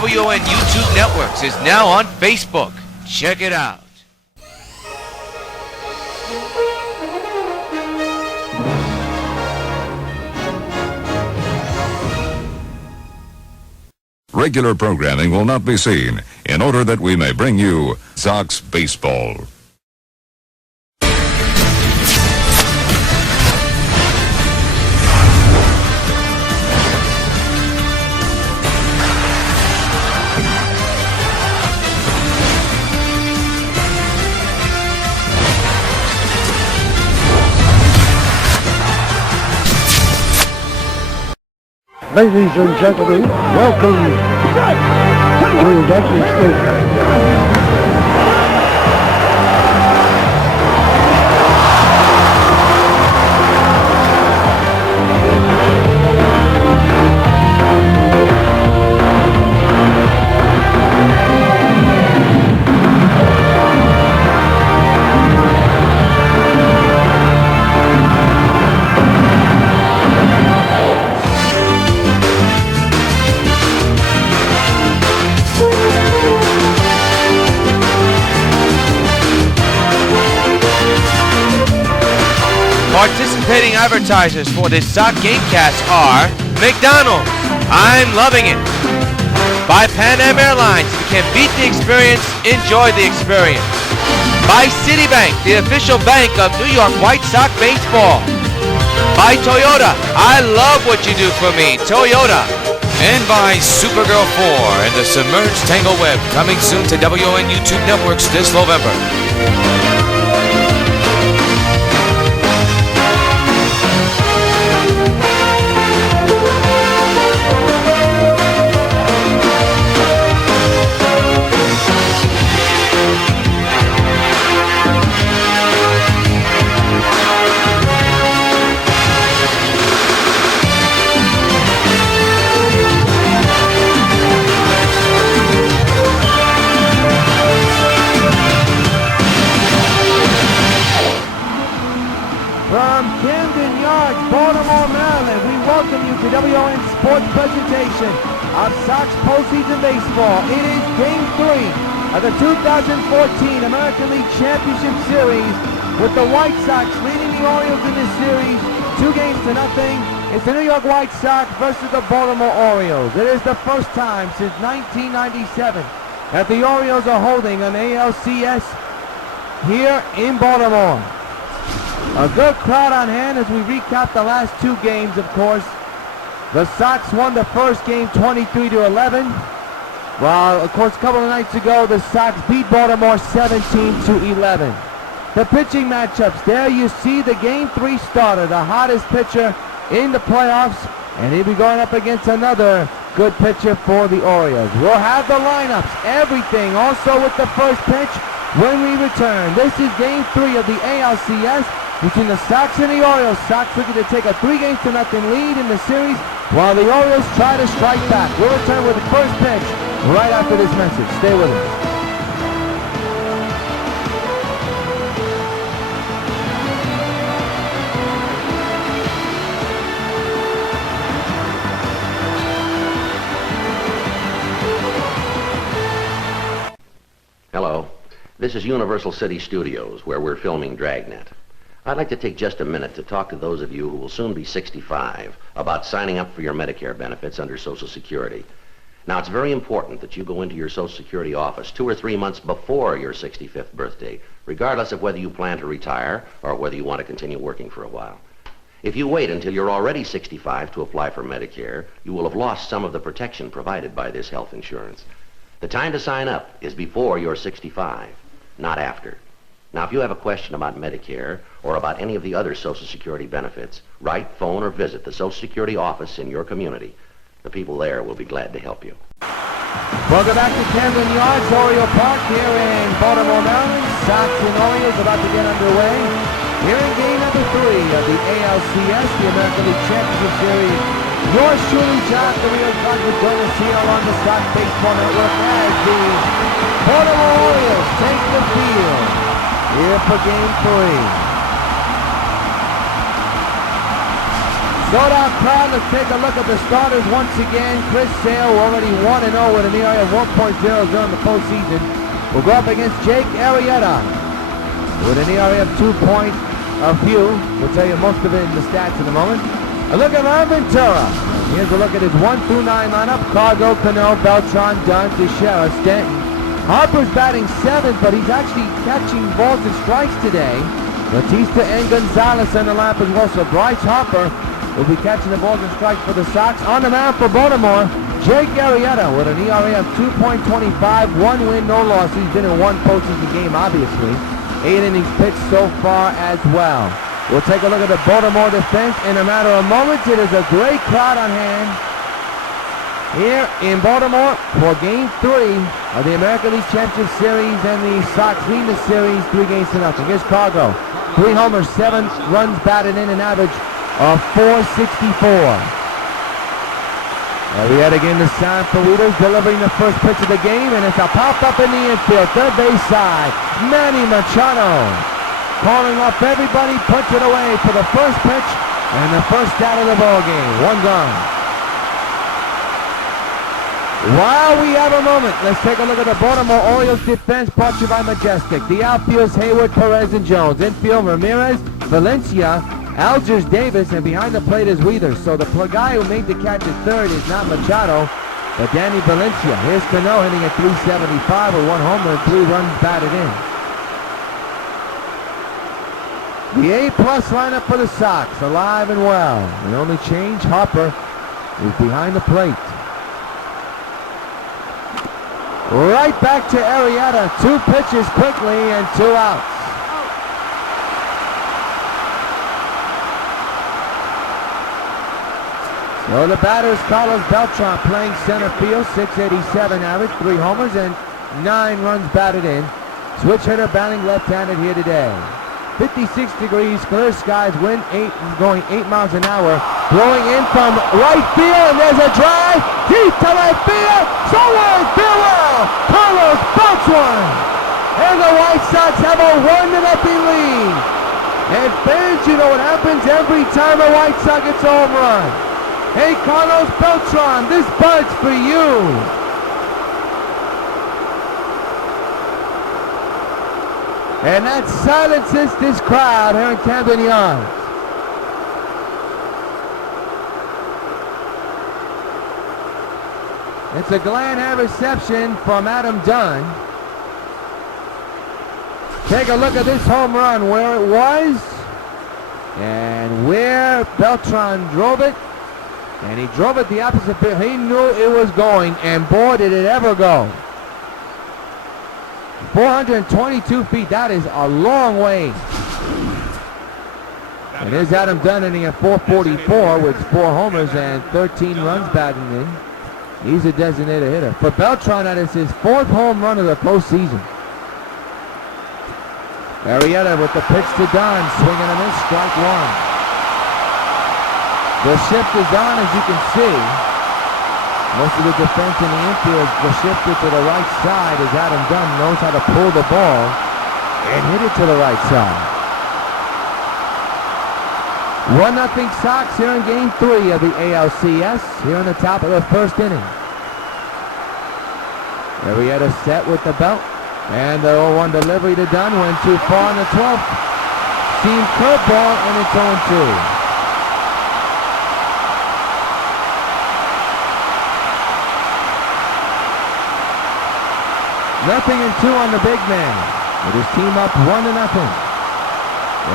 WON YouTube Networks is now on Facebook. Check it out. Regular programming will not be seen in order that we may bring you Sox Baseball. Ladies and gentlemen, welcome to Dr. State. Participating advertisers for this Sox Gamecast are McDonald's, I'm loving it. By Pan Am Airlines, if you can beat the experience, enjoy the experience. By Citibank, the official bank of New York White Sox baseball. By Toyota, I love what you do for me, Toyota. And by Supergirl 4 and the Submerged Tangle Web, coming soon to WON YouTube Networks this November. From Camden Yards, Baltimore, Maryland, we welcome you to WON Sports presentation of Sox Postseason Baseball. It is Game 3 of the 2014 American League Championship Series with the White Sox leading the Orioles in this series 2-0. It's the New York White Sox versus the Baltimore Orioles. It is the first time since 1997 that the Orioles are holding an ALCS here in Baltimore. A good crowd on hand as we recap the last two games, of course. The Sox won the first game 23-11. While, of course, a couple of nights ago, the Sox beat Baltimore 17-11. The pitching matchups, there you see the Game 3 starter, the hottest pitcher in the playoffs, and he'll be going up against another good pitcher for the Orioles. We'll have the lineups, everything, also with the first pitch when we return. This is Game 3 of the ALCS between the Sox and the Orioles. Sox looking to take a 3-0 lead in the series while the Orioles try to strike back. We'll return with the first pitch right after this message. Stay with us. Hello, this is Universal City Studios, where we're filming Dragnet. I'd like to take just a minute to talk to those of you who will soon be 65 about signing up for your Medicare benefits under Social Security. Now, it's very important that you go into your Social Security office 2 or 3 months before your 65th birthday, regardless of whether you plan to retire or whether you want to continue working for a while. If you wait until you're already 65 to apply for Medicare, you will have lost some of the protection provided by this health insurance. The time to sign up is before you're 65, not after. Now, if you have a question about Medicare or about any of the other Social Security benefits, write, phone, or visit the Social Security office in your community. The people there will be glad to help you. Welcome back to Camden Yards, Orioles Park here in Baltimore, Maryland. Sox and Orioles about to get underway. Here in game number 3 of the ALCS, the American League Championship Series. Yours truly, John, the Rios with join us here on the Sox Baseball Network as the Baltimore Orioles take the field here for game 3. Sold-out crowd. Let's take a look at the starters once again. Chris Sale already 1-0 with an ERA of 1.00 in the postseason. Will go up against Jake Arrieta with an ERA of 2 point a few. We'll tell you most of it in the stats in a moment. A look at Ron Ventura. Here's a look at his 1-9 lineup. Cargo, Cano, Beltran, Dunn, Teixeira, Stanton. Harper's batting 7th, but he's actually catching balls and strikes today. Batista and Gonzalez in the lineup as well. So Bryce Harper will be catching the balls and strikes for the Sox. On the mound for Baltimore, Jake Arrieta with an ERA of 2.25, 1 win, no loss. He's been in one postseason game, obviously. 8 innings pitched so far as well. We'll take a look at the Baltimore defense in a matter of moments. It is a great crowd on hand here in Baltimore for Game 3 of the American League Championship Series, and the Sox lead the series 3-0. Here's Cargo. 3 homers, 7 runs batted in, an average of 464. Arrieta again to sign for Rios, delivering the first pitch of the game, and it's a pop-up in the infield, third base side. Manny Machado calling off everybody, puts it away for the first pitch and the first out of the ball game. 1 gone. While we have a moment, let's take a look at the Baltimore Orioles defense, brought to you by Majestic. The outfield's Hayward, Perez, and Jones. Infield, Ramirez, Valencia, Algiers, Davis, and behind the plate is Weathers. So the guy who made the catch at third is not Machado, but Danny Valencia. Here's Cano hitting at 375 with 1 homer and 3 runs batted in. The A-plus lineup for the Sox, alive and well. The only change, Harper is behind the plate. Right back to Arrieta. 2 pitches quickly and 2 outs. So the batter is Carlos Beltran, playing center field, 687 average, 3 homers and 9 runs batted in. Switch hitter batting left-handed here today. 56 degrees, clear skies, wind going 8 miles an hour. Blowing in from right field, and there's a drive deep to right field. Someone farewell, Carlos Beltran. And the White Sox have a 1-0 lead. And fans, you know what happens every time a White Sox gets a home run. Hey, Carlos Beltran, this bud's for you. And that silences this crowd here in Camden Yards. It's a glad hand reception from Adam Dunn. Take a look at this home run, where it was and where Beltran drove it. And he drove it the opposite field. He knew it was going, and boy, did it ever go. 422 feet, that is a long way. And here's Adam Dunn hitting at 444 with 4 homers and 13 runs batting in. He's a designated hitter. For Beltran, that is his 4th home run of the postseason. Arrieta with the pitch to Dunn, swinging a miss, strike 1. The shift is on, as you can see. Most of the defense in the infield was shifted to the right side, as Adam Dunn knows how to pull the ball and hit it to the right side. 1-0 Sox here in Game 3 of the ALCS, here in the top of the 1st inning. Arrieta set with the belt, and the 0-1 delivery to Dunn went too far on the 12th. Seam curveball, and it's 0-2. Nothing and 2 on the big man. With his team up 1-0.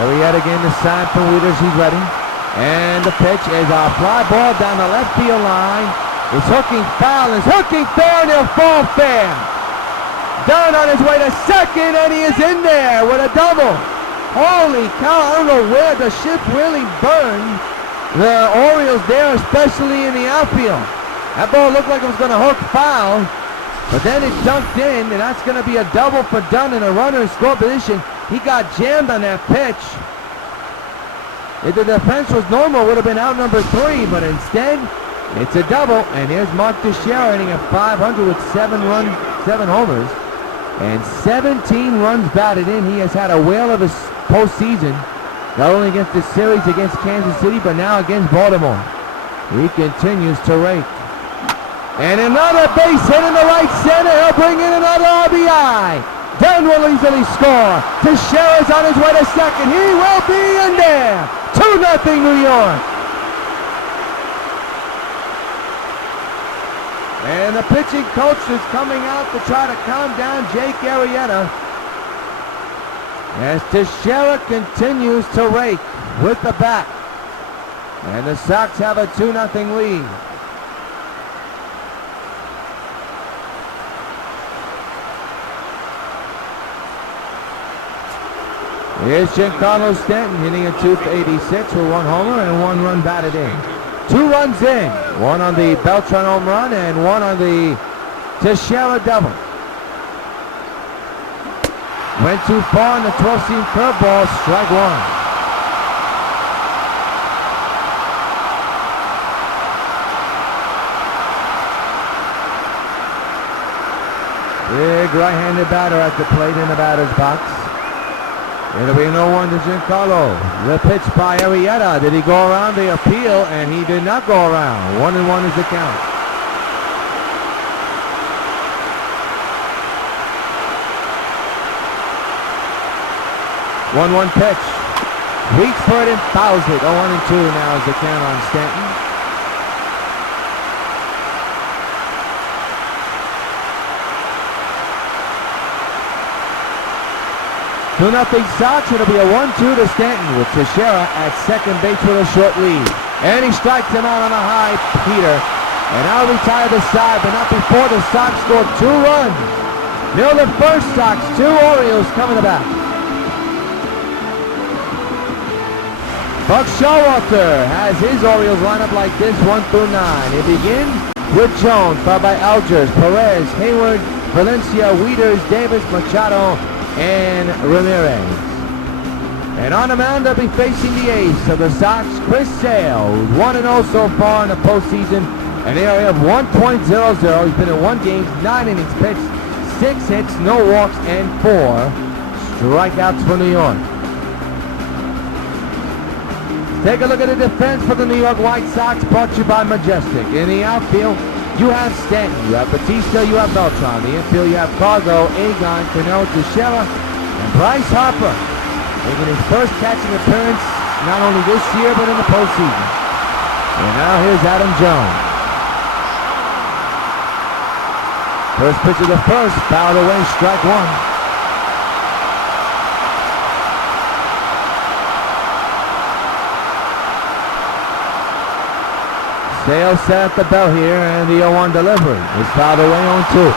Arrieta again to sign for Weathers. He's ready. And the pitch is a fly ball down the left field line. It's hooking foul. It's hooking fair, and he'll fall fair. Dunn on his way to second, and he is in there with a double. Holy cow, I don't know where the ship really burned the Orioles there, especially in the outfield. That ball looked like it was going to hook foul. But then it dunked in, and that's going to be a double for Dunn in a runner in score position. He got jammed on that pitch. If the defense was normal, it would have been out number 3, but instead, it's a double. And here's Mark Teixeira hitting at 500 with 7 homers, and 17 runs batted in. He has had a whale of a postseason. Not only against the series against Kansas City, but now against Baltimore. He continues to rake. And another base hit in the right center. He'll bring in another RBI. Dunn will easily score. Teixeira's on his way to second. He will be in there. 2-0 New York. And the pitching coach is coming out to try to calm down Jake Arrieta, as Teixeira continues to rake with the bat. And the Sox have a 2-0 lead. Here's Giancarlo Stanton hitting a .286 with 1 homer and 1 run batted in. 2 runs in, 1 on the Beltran home run and 1 on the Teixeira double. Went too far on the 12-seam curveball, strike 1. Big right-handed batter at the plate in the batter's box. It'll be no one to Giancarlo. The pitch by Arrieta. Did he go around the appeal? And he did not go around. 1-1 is the count. One pitch. Reaches for it and fouls it. 0-2 now is the count on Stanton. 2-0 Sox. It'll be a 1-2 to Stanton with Teixeira at second base with a short lead. And he strikes him out on a high, Peter. And now retire the side, but not before the Sox score 2 runs. Nil the first Sox, 2 Orioles coming back. Buck Showalter has his Orioles lineup like this, 1 through 9. They begin with Jones, followed by Algers, Perez, Hayward, Valencia, Wieters, Davis, Machado, and Ramirez. And on the mound, they'll be facing the ace of the Sox, Chris Sale, who's 1-0 so far in the postseason, an area of 1.00. He's been in 1 game, 9 innings pitched, 6 hits, no walks, and 4 strikeouts for New York. Take a look at the defense for the New York White Sox, brought to you by Majestic. In the outfield, you have Stanton, you have Batista, you have Beltran. The infield, you have Cargo, Agon, Cano, Teixeira, and Bryce Harper, making his first catching appearance not only this year, but in the postseason. And now here's Adam Jones. First pitch of the first, fouled away, strike 1. Sale set at the bell here, and the 0-1 delivery is fouled away on 2.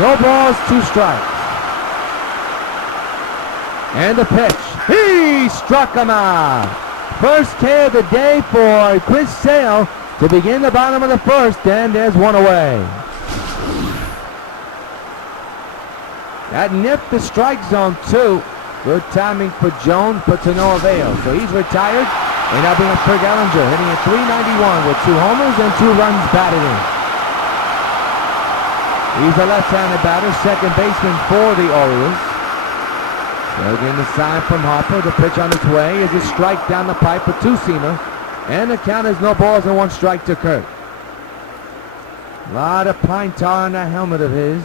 No balls, 2 strikes. And the pitch. He struck him out. First K of the day for Chris Sale to begin the bottom of the first, and there's 1 away. That nipped the strike zone 2. Good timing for Jones, but to no avail. So he's retired, and now bring up Kirk Ellinger, hitting at .391 with 2 homers and 2 runs batted in. He's a left-handed batter, second baseman for the Orioles. So again, the sign from Harper. The pitch on its way is a strike down the pipe, a 2-seamer. And the count is no balls and 1 strike to Kirk. A lot of pine tar on that helmet of his.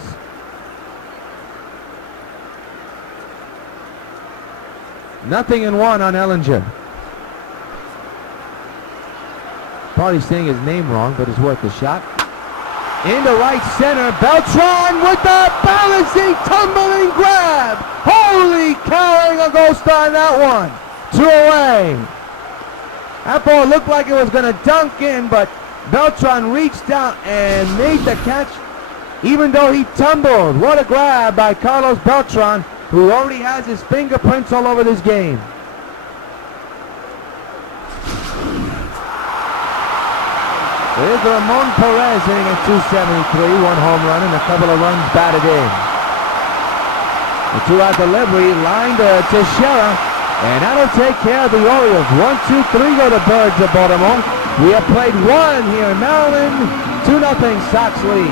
Nothing in 1 on Ellinger. Probably saying his name wrong, but it's worth a shot. Into right center, Beltran with the balancing, tumbling grab. Holy cow, a ghost on that one. 2 away. That ball looked like it was going to dunk in, but Beltran reached out and made the catch, even though he tumbled. What a grab by Carlos Beltran, who already has his fingerprints all over this game. There's Ramon Perez hitting at .273, 1 home run and a couple of runs batted in. The 2-out delivery lined to Teixeira, and that'll take care of the Orioles. 1-2-3 go the Birds of Baltimore. We have played 1 here in Maryland. 2-0 Sox lead.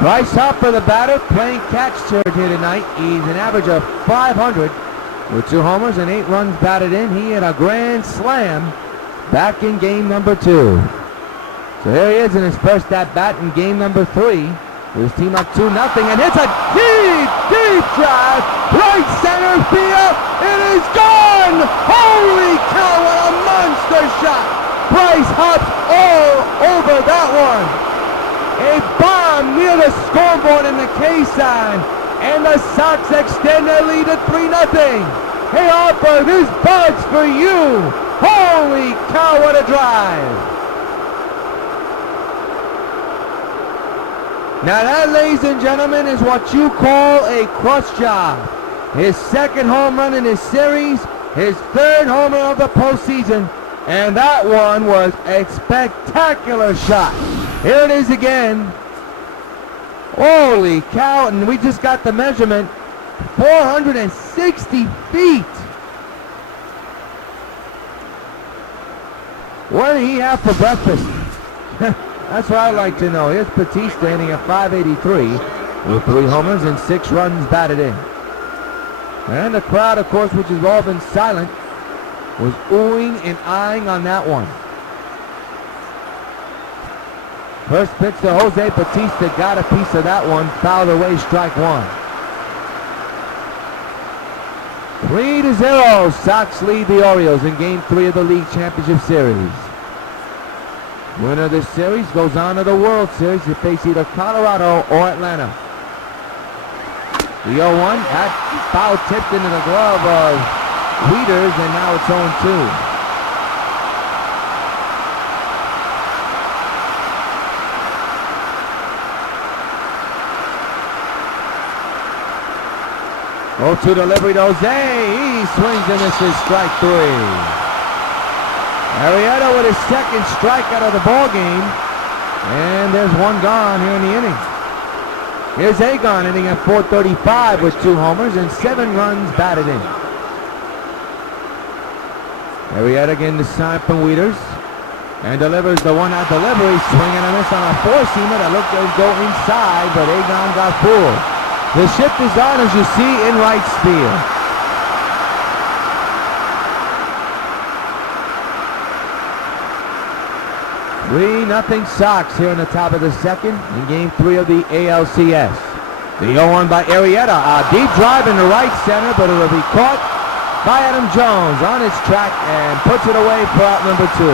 Bryce Harper, the batter, playing catch here tonight. He's an average of 500 with 2 homers and 8 runs batted in. He hit a grand slam back in game number 2. So here he is in his first at-bat in game number 3. With his team up 2-0 and hits a deep drive. Right center field. It is gone! Holy cow, what a monster shot! Bryce hops all over that one. A bomb near the scoreboard in the K sign. And the Sox extend their lead to 3-0. Hey Harper, this bug's for you. Holy cow, what a drive. Now that, ladies and gentlemen, is what you call a crush job. His second home run in his series, his third homer of the postseason, and that one was a spectacular shot. Here it is again. Holy cow, and we just got the measurement, 460 feet. What did he have for breakfast? That's what I'd like to know. Here's Petit standing at 583 with 3 homers and 6 runs batted in. And the crowd, of course, which has all been silent, was oohing and eyeing on that one. First pitch to Jose Batista, got a piece of that one, fouled away, strike 1. 3-0, Sox lead the Orioles in Game 3 of the League Championship Series. Winner of this series goes on to the World Series to face either Colorado or Atlanta. The 0-1, that foul tipped into the glove of Wieters, and now it's 0-2. To delivery to Jose. He swings and misses, strike 3. Arrieta with his second strikeout of the ball game, and there's one gone here in the inning. Here's Agon hitting at 435 with 2 homers and 7 runs batted in. Arrieta getting the sign from Wieters and delivers the 1-out delivery, swing and a miss on a 4-seamer that looked to go inside, but Agon got fooled. The shift is on, as you see, in right field. Nothing Sox here in the top of the second in Game 3 of the ALCS. The 0-1 by Arrieta. A deep drive into right center, but it will be caught by Adam Jones on his track and puts it away for out number 2.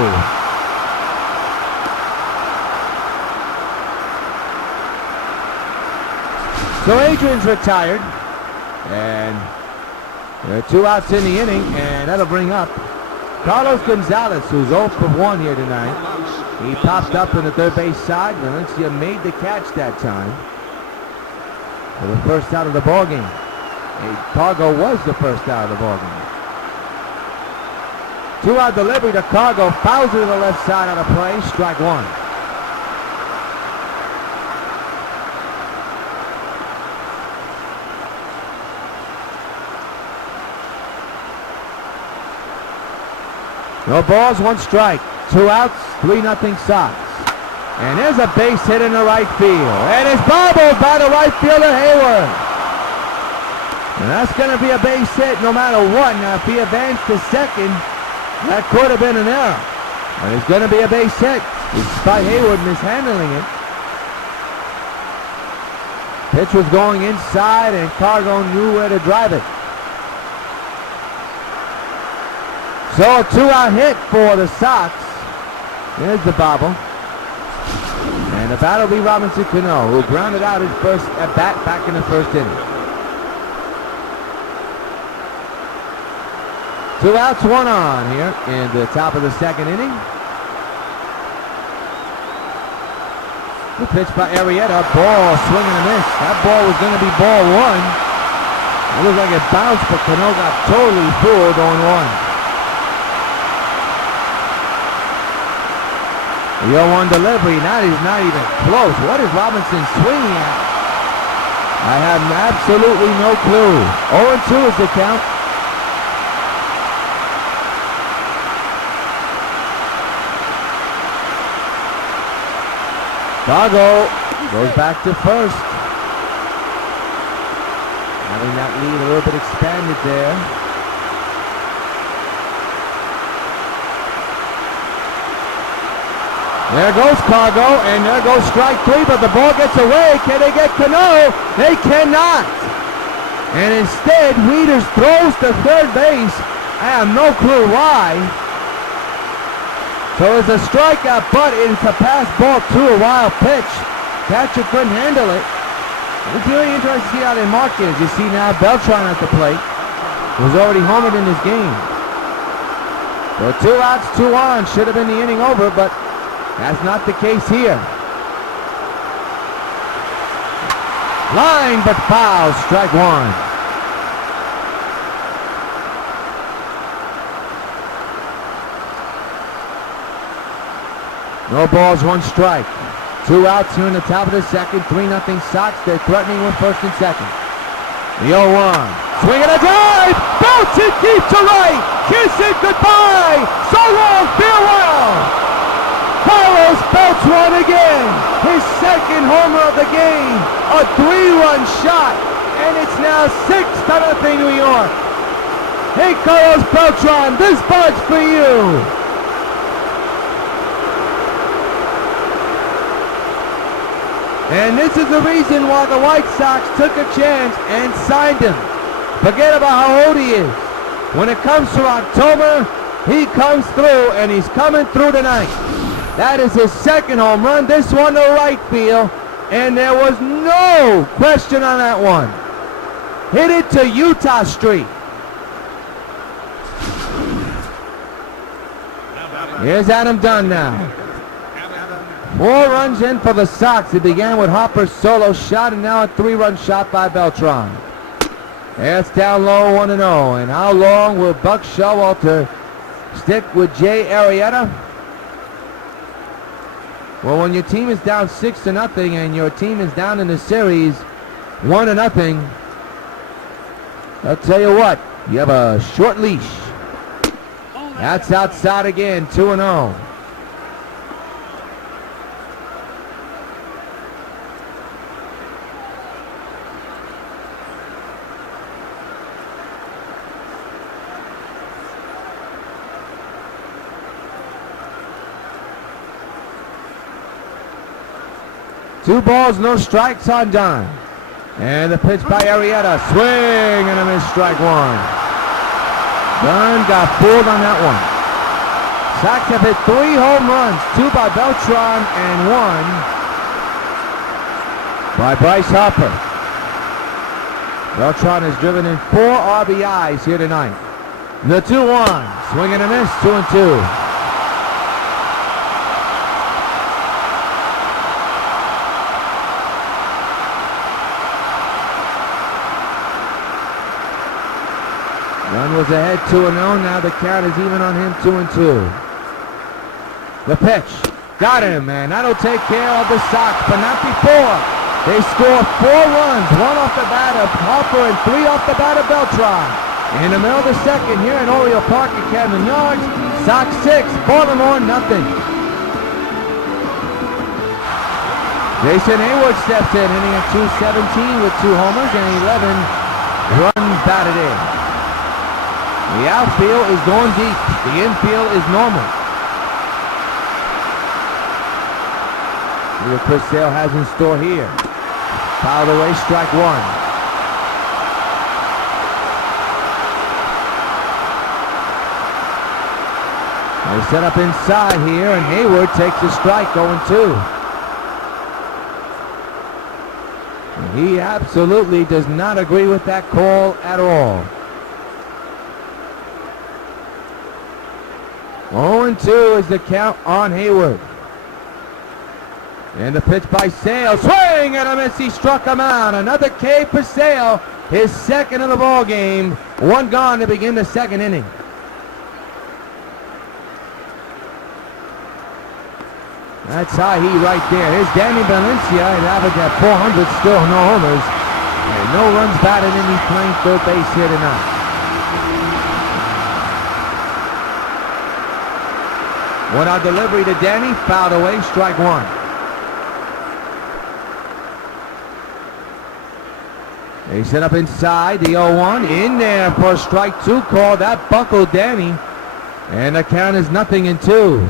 So Adrian's retired, and there are 2 outs in the inning, and that'll bring up Carlos Gonzalez, who's 0 for 1 here tonight. He popped up in the third base side. Valencia made the catch that time for the first out of the ball game. Cargo was the first out of the ball game. 2-out delivery to Cargo, fouls it to the left side on a play, strike 1. No balls, 1 strike. 2 outs, 3-0 Sox. And there's a base hit in the right field. And it's bobbled by the right fielder, Hayward. And that's going to be a base hit no matter what. Now, if he advanced to second, that could have been an error. But it's going to be a base hit, despite Hayward mishandling it. Pitch was going inside, and Cargo knew where to drive it. So a 2-out hit for the Sox. There's the bobble. And the bat will be Robinson Cano, who grounded out his first at bat back in the first inning. 2 outs, 1 on here in the top of the second inning. The pitch by Arrieta, ball, swing and a miss. That ball was going to be ball 1. It looked like it bounced, but Cano got totally fooled on 1. The 0-1 delivery, that is not even close. What is Robinson swinging at? I have absolutely no clue. 0-2 is the count. Cargo Goes back to first. Having that lead a little bit expanded there. There goes Cargo, and there goes strike three, but the ball gets away. Can they get Cano? They cannot. And instead, Wieters throws to third base. I have no clue why. So it's a strikeout, but it's a pass ball to a wild pitch. Catcher couldn't handle it. It's really interesting to see how they mark it. As you see now, Beltran at the plate. Was already homered in this game. So 2 outs, 2 on. Should have been the inning over, but that's not the case here. Line but foul, strike one. No balls, 1 strike. 2 outs here in the top of the second. 3-0 Sox. They're threatening with first and second. The 0-1. Swing and a drive. Bounce it deep to right. Kiss it goodbye. So long, farewell. Carlos belts one again. His second homer of the game. A 3-run shot. And it's now 6-0 New York. Hey, Carlos Beltran, this ball's for you. And this is the reason why the White Sox took a chance and signed him. Forget about how old he is. When it comes to October, he comes through, and he's coming through tonight. That is his second home run. This one to right field, and there was no question on that one. Hit it to Utah Street. Here's Adam Dunn now. 4 runs in for the Sox. It began with Hopper's solo shot, and now a 3-run shot by Beltran. That's down low, 1-0. And how long will Buck Showalter stick with Jay Arrieta? Well, when your team is down 6-0 and your team is down in the series 1-0, I'll tell you what, you have a short leash. That's outside again, 2-0. Two balls, no strikes on Dunn. And the pitch by Arrieta. Swing and a miss, strike one. Dunn got fooled on that one. Sox have hit 3 home runs, 2 by Beltran and 1 by Bryce Harper. Beltran has driven in 4 RBIs here tonight. The 2-1. Swing and a miss, 2-2. Dunn was ahead 2-0. Now the count is even on him, 2-2. The pitch. Got him, man. That'll take care of the Sox, but not before. They score 4 runs, 1 off the bat of Harper and 3 off the bat of Beltran. In the middle of the second here in Orioles Park at Camden Yards, Sox 6, Baltimore nothing. Jason Hayward steps in, hitting at .217 with 2 homers and 11 runs batted in. The outfield is going deep. The infield is normal. See what Chris Sale has in store here. Fouled away, strike 1. They set up inside here, and Hayward takes a strike, 0-2. He absolutely does not agree with that call at all. 0-2 is the count on Hayward. And the pitch by Sale. Swing and a miss. He struck him out. Another K for Sale. His second of the ball game. 1 gone to begin the second inning. That's high heat right there. Here's Danny Valencia. He's averaged at 400. Still no homers. And no runs batted in. He's playing third base here tonight. 1-out delivery to Danny, fouled away, strike 1. They set up inside the 0-1. In there for strike two call. That buckled Danny. And the count is 0-2.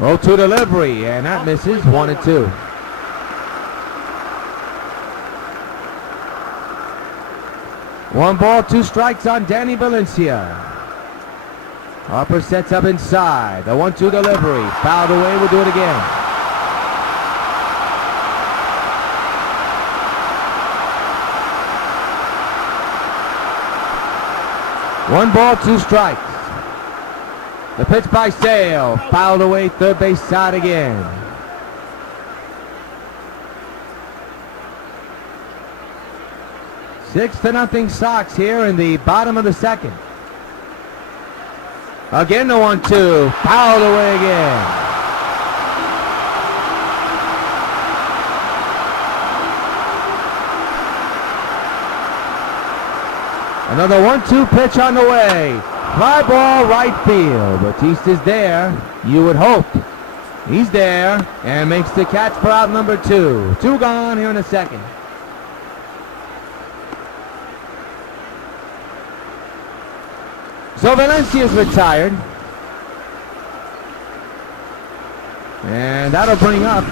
Oh, 2 delivery, and that misses. 1-2. One ball, 2 strikes on Danny Valencia. Harper sets up inside. The 1-2 delivery. Fouled away. We'll do it again. One ball, 2 strikes. The pitch by Sale. Fouled away. Third base side again. Six to nothing Sox here in the bottom of the second. Again the 1-2. Fouled away again. Another 1-2 pitch on the way. Fly ball right field. Batista's there. You would hope. He's there and makes the catch for out number 2. 2 gone here in the second. So Valencia's retired. And that'll bring up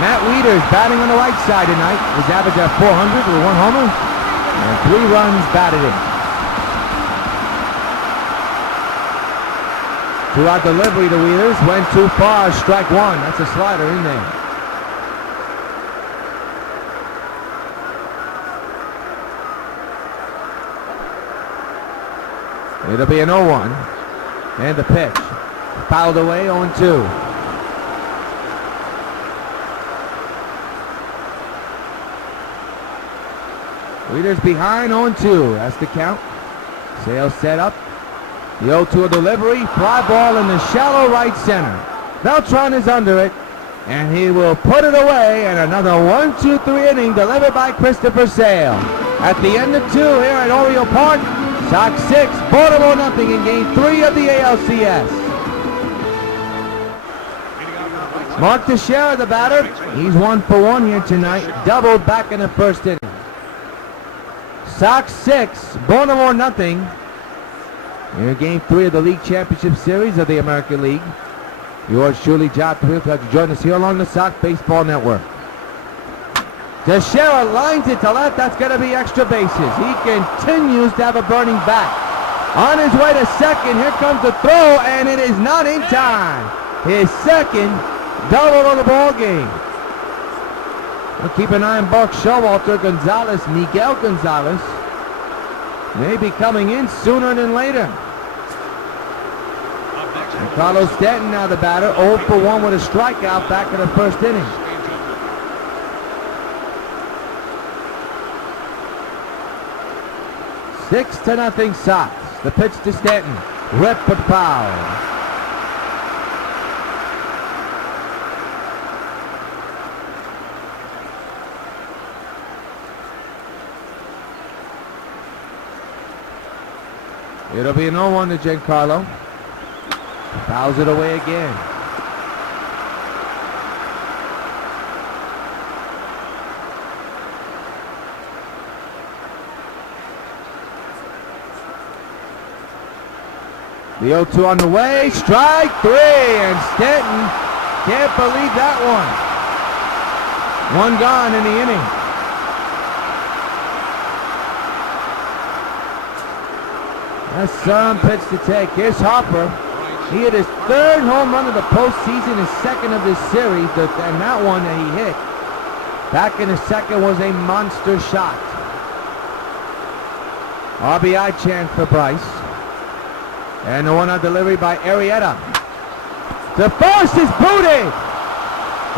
Matt Wieters batting on the right side tonight. His average at .400 with 1 homer and 3 runs batted in. 2-out delivery to Wieters. Went too far. Strike 1. That's a slider in there. It'll be an 0-1. And the pitch. Fouled away, 0-2. Wieters behind, 0-2. That's the count. Sale set up. The 0-2 delivery. Fly ball in the shallow right center. Beltran is under it. And he will put it away. And another 1-2-3 inning delivered by Christopher Sale. At the end of 2 here at Orioles Park. Sox 6, Baltimore nothing in game 3 of the ALCS. Mark Teixeira, the batter. He's 1 for 1 here tonight. Doubled back in the first inning. Sox 6, Baltimore nothing. Here in game 3 of the League Championship Series of the American League. Yours truly, John Threel, to join us here along the Sox Baseball Network. Teixeira lines it to left. That's going to be extra bases. He continues to have a burning bat. On his way to second. Here comes the throw, and it is not in time. His second double of the ball game. We'll keep an eye on Buck Showalter. Gonzalez, Miguel Gonzalez, may be coming in sooner than later. And Carlos Stanton now the batter. 0 for 1 with a strikeout back in the first inning. Six to nothing Sox. The pitch to Stanton. Rip but foul. It'll be an 0-1 to Giancarlo. Fouls it away again. The 0-2 on the way, strike 3, and Stanton can't believe that one. 1 gone in the inning. That's some pitch to take. Here's Harper. He hit his 3rd home run of the postseason, his 2nd of this series, and that one that he hit back in the second was a monster shot. RBI chant for Bryce. And the 1-out delivery by Arrieta. The first is booted.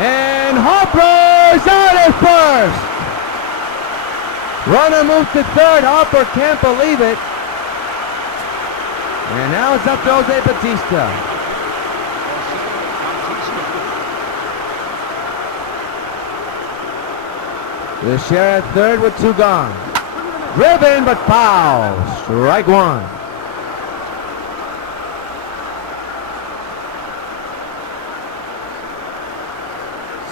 And Harper's out at first. Runner moves to 3rd. Harper can't believe it. And now it's up to Jose Batista. The share at 3rd with 2 gone. Driven but foul. Strike 1.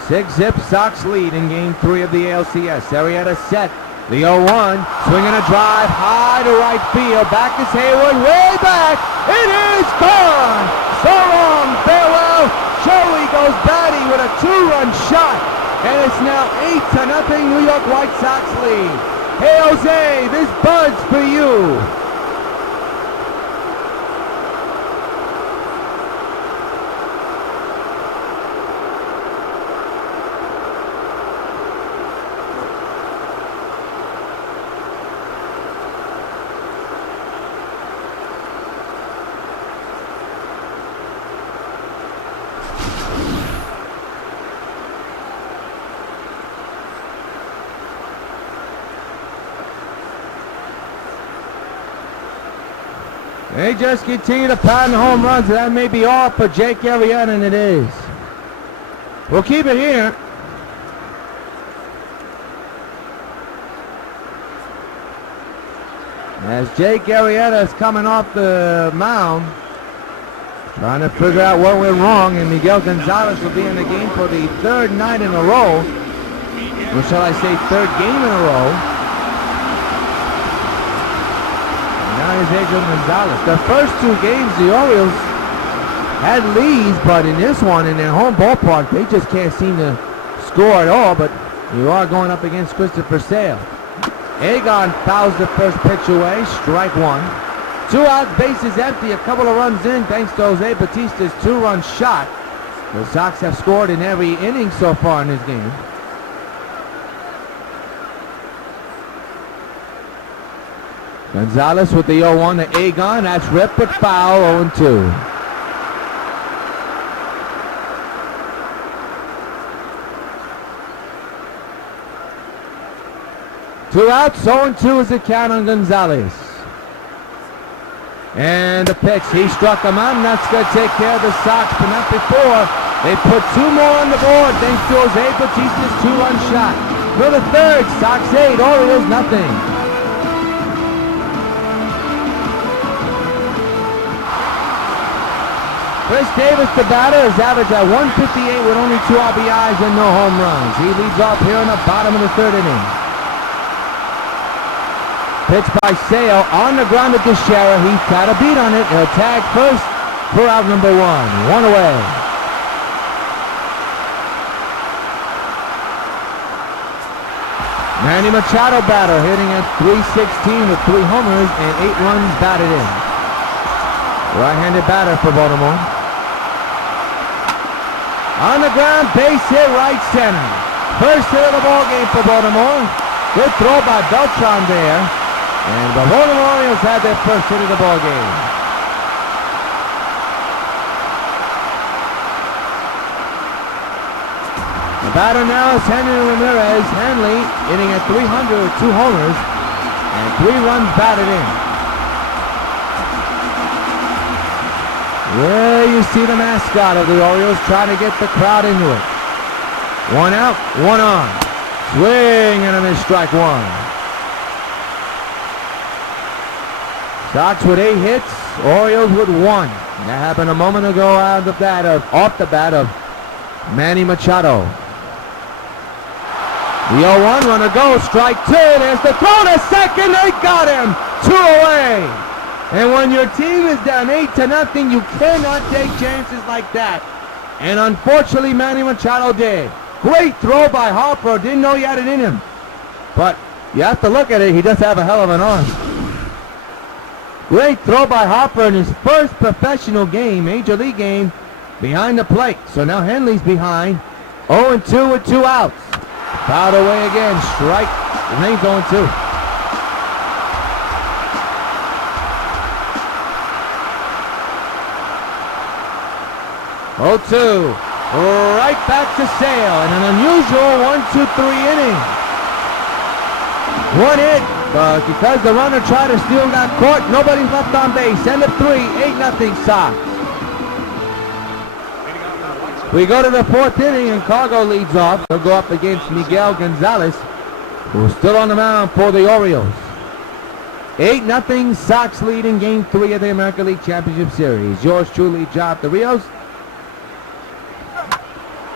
6-zip Sox lead in Game 3 of the ALCS. Arrieta set. The 0-1, swinging a drive high to right field. Back is Hayward, way back. It is gone. So long, farewell. Joey goes batting with a 2-run shot. And it's now 8-0 New York White Sox lead. Hey, Jose, this bud's for you. They just continue to pound the home runs, and that may be all for Jake Arrieta, and it is. We'll keep it here. As Jake Arrieta is coming off the mound, trying to figure out what went wrong, and Miguel Gonzalez will be in the game for the third night in a row. Or shall I say third game in a row. Now is Adrian Gonzalez. The first 2 games, the Orioles had leads, but in this one, in their home ballpark, they just can't seem to score at all. But you are going up against Christopher Sale. Egon fouls the first pitch away, strike 1. 2 outs, bases empty, a couple of runs in thanks to Jose Batista's 2-run shot. The Sox have scored in every inning so far in this game. Gonzalez with the 0-1 to Egon. That's ripped but foul, 0-2. Two outs, 0-2 is the count on Gonzalez. And the pitch, he struck him out, and that's going to take care of the Sox, but not before. They put 2 more on the board thanks to Jose Batista's 2-run shot. For the third, Sox 8, Orioles nothing. Chris Davis, the batter, is average at 158 with only 2 RBIs and no home runs. He leads off here in the bottom of the 3rd inning. Pitch by Sale on the ground to Teixeira. He's got a beat on it. He'll tag first for out number 1. 1 away. Manny Machado batter, hitting at .316 with 3 homers and 8 runs batted in. Right-handed batter for Baltimore. On the ground, base hit right center. First hit of the ball game for Baltimore. Good throw by Beltran there. And the Baltimore Orioles had their first hit of the ball game. The batter now is Henry Ramirez. Hanley hitting at .300 with 2 homers and 3 runs batted in. There you see the mascot of the Orioles trying to get the crowd into it. 1 out, 1 on. Swing and a miss, strike 1. Sox with 8 hits, Orioles with 1. That happened a moment ago off the bat of Manny Machado. The 0-1, runner goes, strike 2. There's the throw to second. They got him. 2 away. And when your team is down 8-0, you cannot take chances like that. And unfortunately, Manny Machado did. Great throw by Harper. Didn't know he had it in him. But you have to look at it. He does have a hell of an arm. Great throw by Harper in his first professional game, Major League game, behind the plate. So now Henley's behind. 0-2 with 2 outs. Fouled away again. Strike. Remains 0-2. 0-2. Right back to Sale in an unusual 1-2-3 inning. 1 hit, but because the runner tried to steal got caught, nobody's left on base. End of 3, 8-0 Sox. We go to the 4th inning and Cargo leads off. He'll go up against Miguel Gonzalez, who's still on the mound for the Orioles. 8-0 Sox lead in Game 3 of the American League Championship Series. Yours truly, Job the Rios.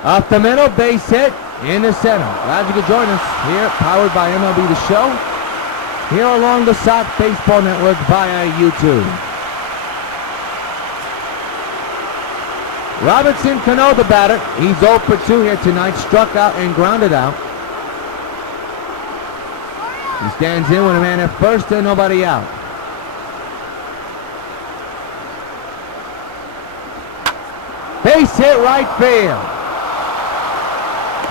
Up the middle, base hit in the center. Glad you could join us here, powered by MLB The Show, here along the Sox Baseball Network via YouTube. Robertson Cano, the batter. He's 0 for 2 here tonight. Struck out and grounded out. He stands in with a man at first and nobody out. Base hit right field.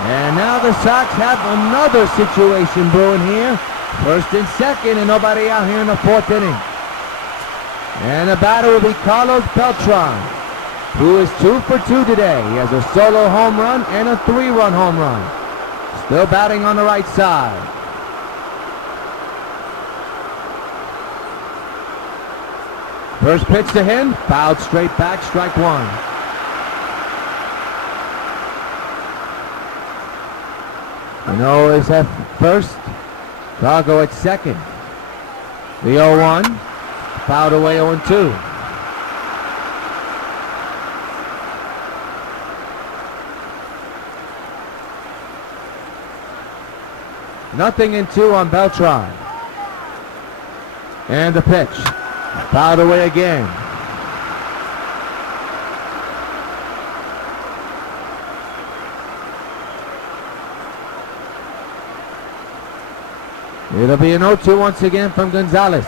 And now the Sox have another situation brewing here. First and second and nobody out here in the 4th inning. And the batter will be Carlos Beltran, who is 2 for 2 today. He has a solo home run and a 3-run home run. Still batting on the right side. First pitch to him, fouled straight back, strike 1. Cano is at first, Drago at second. The 0-1, fouled away 0-2. Nothing in 2 on Beltran. And the pitch. Fouled away again. It'll be an 0-2 once again from Gonzalez.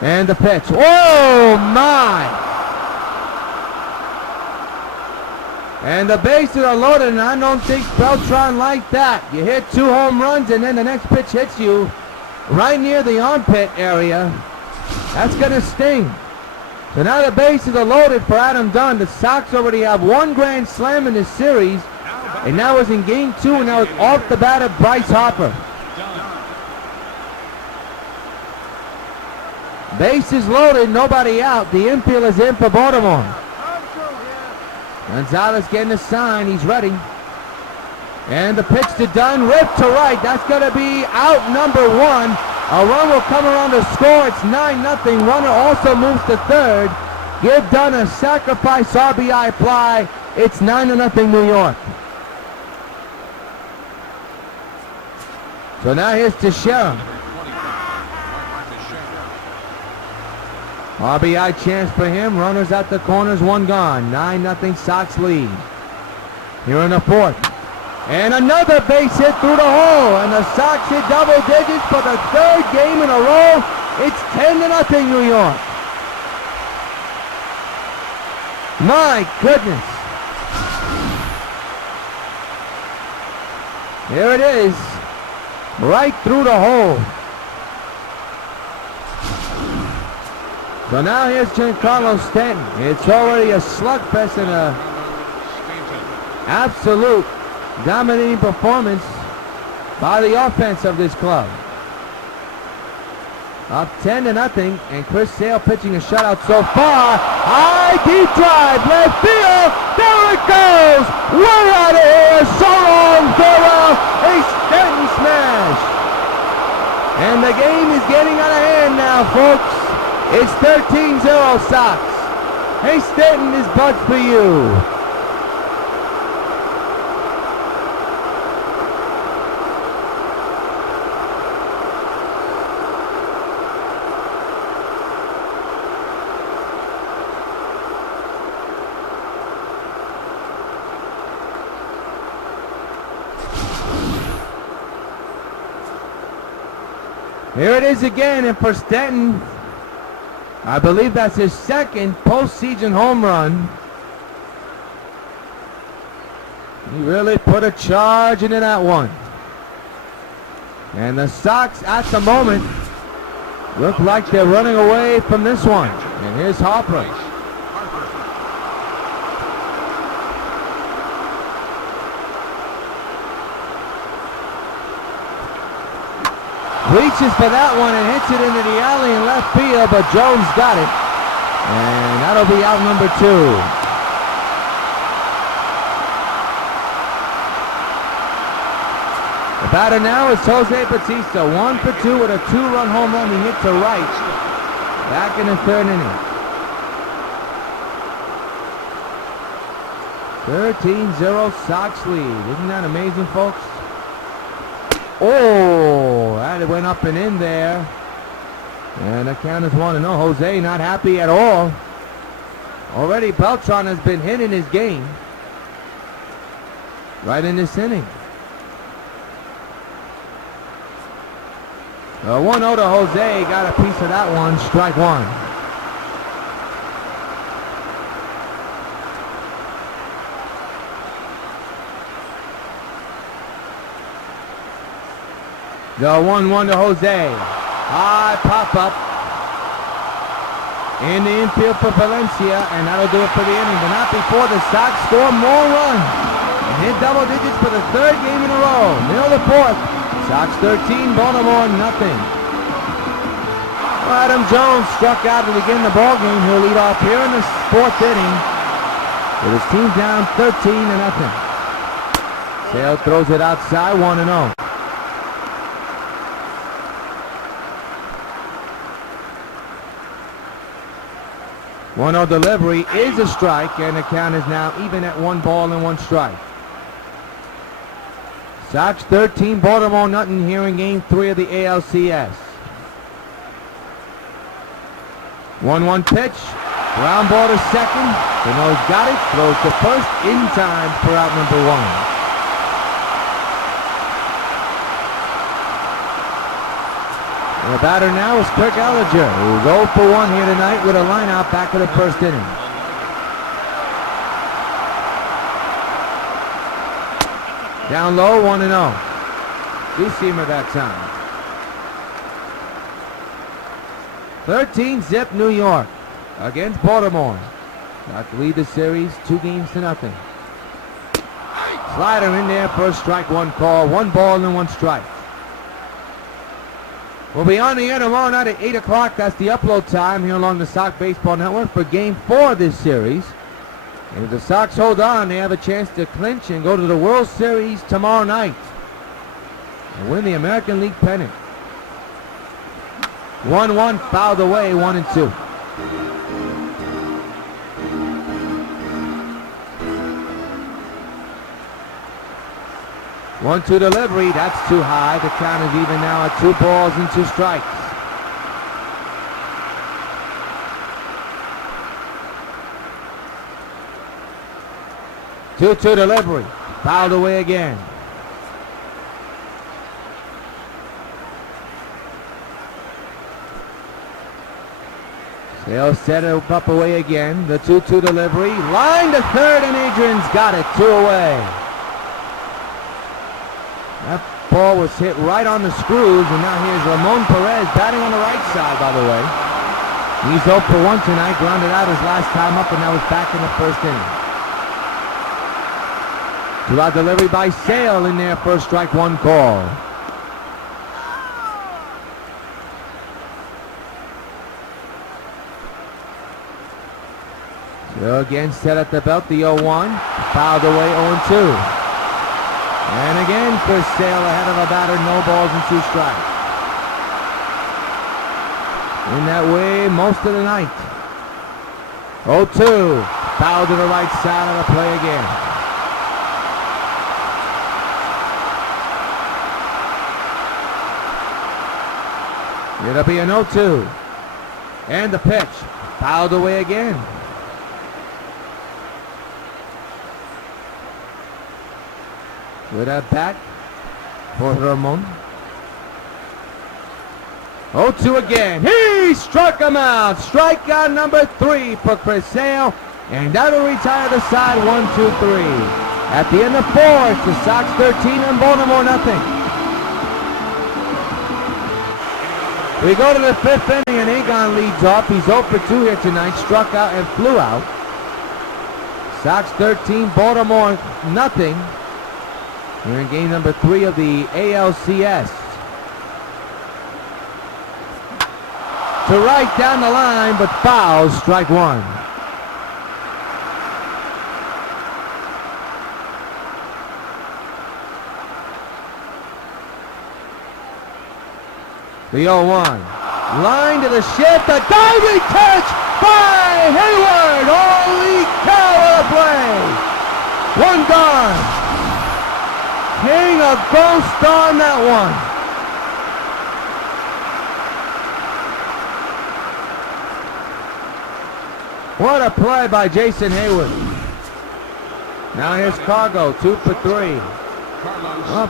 And the pitch. Oh my! And the bases are loaded, and I don't think Beltran liked that. You hit 2 home runs, and then the next pitch hits you right near the armpit area. That's going to sting. So now the bases are loaded for Adam Dunn. The Sox already have 1 grand slam in this series, and now is in game 2, and now it's off the bat of Bryce Harper. Bases loaded, nobody out. The infield is in for Baltimore. Gonzalez getting a sign, he's ready. And the pitch to Dunn, ripped to right. That's going to be out number 1. A run will come around to score. It's 9-0. Runner also moves to third. Give Dunn a sacrifice RBI fly. It's 9-0 New York. So now here's Teixeira. RBI chance for him. Runners at the corners, 1 gone. 9-0 Sox lead. Here in the 4th. And another base hit through the hole. And the Sox hit double digits for the 3rd game in a row. It's 10-0 New York. My goodness. Here it is. Right through the hole. So now here's Giancarlo Stanton. It's already a slugfest and a absolute dominating performance by the offense of this club. Up 10-0, and Chris Sale pitching a shutout so far. High deep drive, left field. There it goes. Way out of here. So long, farewell. A Stanton smash. And the game is getting out of hand now, folks. It's 13-0 Sox. Hey Stanton, this bud's for you. Here it is again, and for Stanton, I believe that's his 2nd postseason home run. He really put a charge into that one. And the Sox at the moment look like they're running away from this one. And here's Harper. Reaches for that one and hits it into the alley in left field, but Jones got it. And that'll be out number 2. The batter now is Jose Bautista. 1 for 2 with a 2-run home run. He hit to right. Back in the 3rd inning. 13-0 Sox lead. Isn't that amazing, folks? Oh, that went up and in there. And the count is 1-0. Jose not happy at all. Already Beltran has been hitting his game right in this inning. 1-0 to Jose. Got a piece of that one. Strike one. The 1-1 to Jose. High pop-up in the infield for Valencia, and that'll do it for the inning, but not before the Sox score more runs and hit double digits for the third game in a row. Middle of the fourth, Sox 13, Baltimore nothing. Adam Jones struck out to begin the ball game. He'll lead off here in the fourth inning with his team down 13-0. Sale throws it outside, 1-0. One delivery is a strike, and the count is now even at 1 ball and 1 strike. Sox 13, Baltimore nothing here in Game 3 of the ALCS. 1-1 pitch, ground ball to second. Cano's got it, throws to first in time for out number 1. The batter now is Kirk Ellinger, who's 0 for 1 here tonight with a line out back of the first inning. Down low, 1-0. Two-seamer that time. 13-zip New York against Baltimore. Got to lead the series 2-0. Slider in there for a strike, 1 call, 1 ball and 1 strike. We'll be on the air tomorrow night at 8 o'clock. That's the upload time here along the Sox Baseball Network for Game 4 of this series. And if the Sox hold on, they have a chance to clinch and go to the World Series tomorrow night and win the American League pennant. 1-1 fouled away, 1-2. One-two delivery, that's too high. The count is even now at 2 balls and 2 strikes. Two-two delivery, fouled away again. They'll set it up away again. The 2-2 delivery, line to third, and Adrian's got it, 2 away. That ball was hit right on the screws, and now here's Ramon Perez batting on the right side, by the way. He's 0 for 1 tonight, grounded out his last time up, and that was back in the first inning. 2-out delivery by Sale in there, first strike, 1 call. So again, set at the belt, the 0-1, fouled away, 0-2. And again, Chris Sale ahead of a batter, no balls and 2 strikes. In that way most of the night. 0-2, foul to the right side of the play again. It'll be an 0-2. And the pitch, fouled away again. With a bat for Ramon. 0-2 again. He struck him out. Strikeout number 3 for Chris Sale. And that'll retire the side 1-2-3. At the end of 4, it's the Sox 13 and Baltimore nothing. We go to the 5th inning and Agon leads off. He's 0 for 2 here tonight. Struck out and flew out. Sox 13, Baltimore nothing. We're in game number 3 of the ALCS. To right down the line, but foul, strike 1. The 0-1. Line to the shift, a diving catch by Hayward. Holy cow, what a play! One gone. King a gold star on that one. What a play by Jason Hayward. Now here's Cargo, 2 for 3. Well,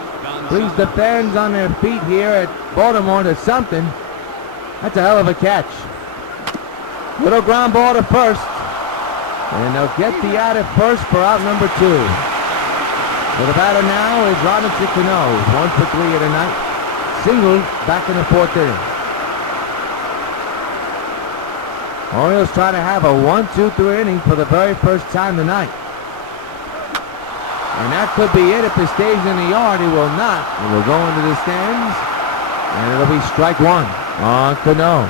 brings the fans on their feet here at Baltimore to something. That's a hell of a catch. Little ground ball to first. And they'll get the out at first for out number 2. So the batter now is Robinson Cano, 1 for 3 here tonight. Single back in the 4th inning. Orioles try to have a 1-2-3 inning for the very first time tonight. And that could be it if it stays in the yard. It will not. It will go into the stands. And it'll be strike 1 on Cano.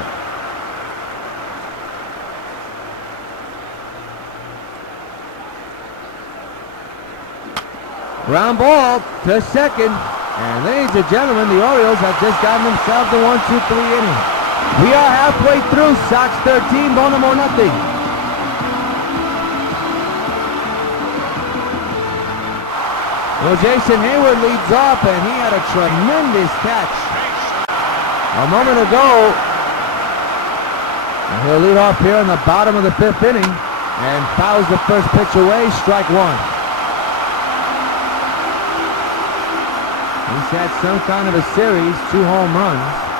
Ground ball to second. And ladies and gentlemen, the Orioles have just gotten themselves a 1-2-3 inning. We are halfway through. Sox 13, Baltimore nothing. Well, Jason Hayward leads off, and he had a tremendous catch a moment ago. And he'll lead off here in the bottom of the 5th inning and fouls the first pitch away, strike 1. He's had some kind of a series, 2 home runs.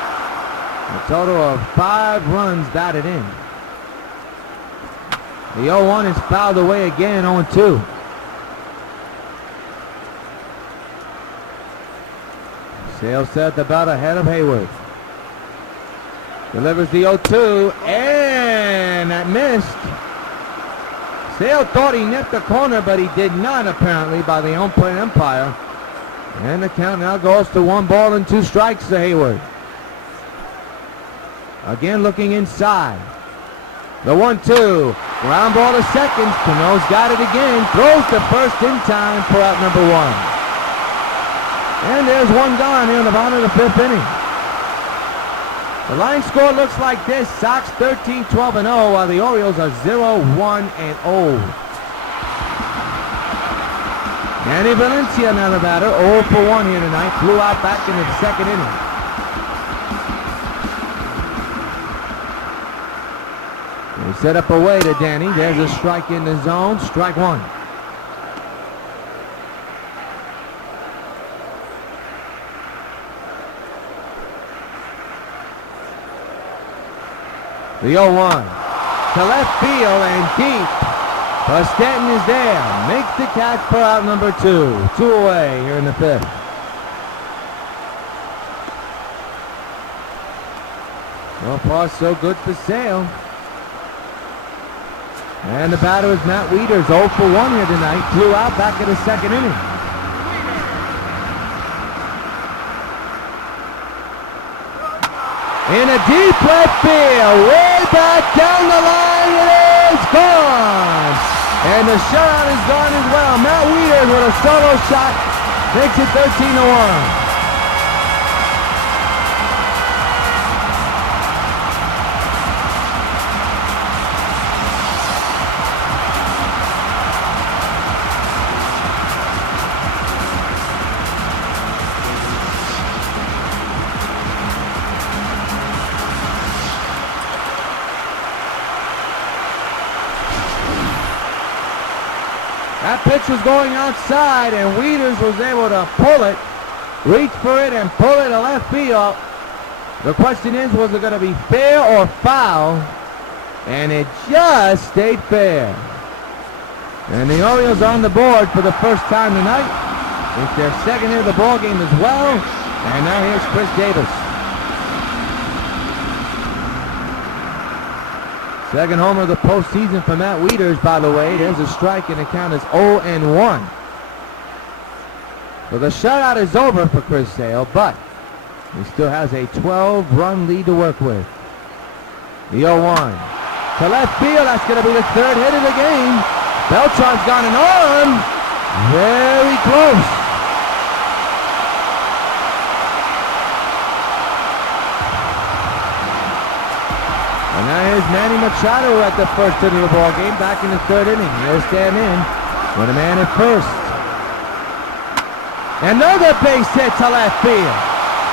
A total of 5 runs batted in. The 0-1 is fouled away again, 0-2. Sale set the bat ahead of Hayward. Delivers the 0-2, and that missed. Sale thought he nipped the corner, but he did not, apparently, by the home-plate umpire. And the count now goes to 1 ball and 2 strikes to Hayward. Again looking inside. The 1-2. Ground ball to second. Cano's got it again. Throws to first in time for out number 1. And there's 1 gone here in the bottom of the 5th inning. The line score looks like this. Sox 13-12-0, while the Orioles are 0-1-0. Manny Valencia, another batter, 0 for 1 here tonight. Flew out back in the 2nd inning. They set up away to Danny. There's a strike in the zone. Strike 1. The 0-1 to left field and deep. But Stanton is there. Makes the catch for out number 2. 2 away here in the 5th. So far, so good for Sale. And the batter is Matt Wieters, 0 for 1 here tonight. Flew out back in the 2nd inning. In a deep left field, way back down the line, it is gone. And the shutout is gone as well. Matt Wieters with a solo shot makes it 13-1. That pitch was going outside, and Wieters was able to pull it, reach for it, and pull it to left field. The question is, was it going to be fair or foul? And it just stayed fair. And the Orioles are on the board for the first time tonight. It's their 2nd hit of the ball game as well. And now here's Chris Davis. 2nd homer of the postseason for Matt Wieters, by the way. There's a strike, and the count is 0-1. So the shutout is over for Chris Sale, but he still has a 12-run lead to work with. The 0-1 to left field. That's going to be the 3rd hit of the game. Beltran's got an arm. Very close. And now here's Manny Machado at the 1st inning of the ball game, back in the 3rd inning. He'll stand in. with a man at first. Another base hit to left field.